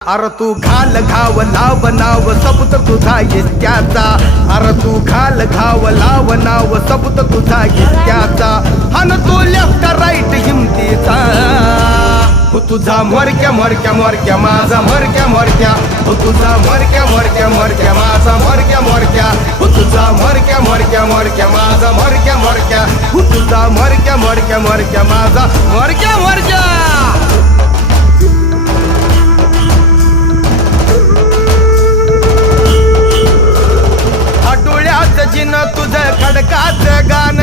अरे तू घाल घाव लाव नाव सबूत तुझा इत्याचा अरे तू घाल घाव लाव नाव सबूत तुझा इत्याचा हन तू लेफ्ट राईट हिमतीचा हो तुझा मरक्या मरक्या मरक्या माझा मरक्या मरक्या हो तुझा मरक्या मरक्या मरक्या माझा मरक्या मरक्या हो तुझा मरक्या मरक्या मरक्या माझा मरक्या मरक्या हो तुझा मरक्या मरक्या मरक्या माझा मरक्या मरक्या जिन तुझं खडकाचं गाणं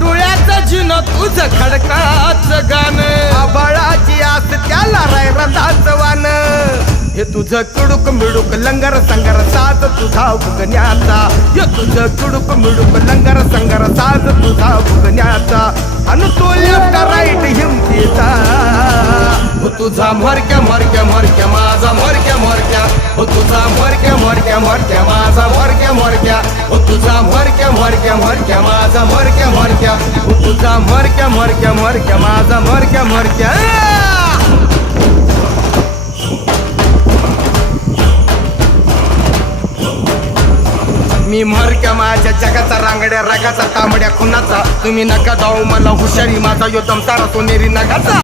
डोळ्याचं जिन तुझं खडकाचं गाणं आबाळाची आस त्याला रथाचं वान हे तुझं कुडुक मिडुक लंगर संगर साज तुझा फुगण्याचा हे तुझं कुडुक मिडुक लंगर संगर साज तुझा फुगण्याचा अन तो लेफ्ट राईट हिमतीचा हो तुझा मरक्या मरक्या मरक्या माझा मरक्या मरक्या हो तुझा मरक्या मरक्या मरक्या माझा मरक्या मरक्या हो तुझा मरक्या मरक्या मरक्या माझा मरक्या मरक्या हो तुझा मरक्या मरक्या मरक्या माझा मरक्या मरक्या मी मरक्या माझ्या जगाचा रांगड्या रागाचा तांबड्या खुनाचा तुम्ही नका जाऊ मला हुशारी माझा यो दमसारा सोनेरी नगाचा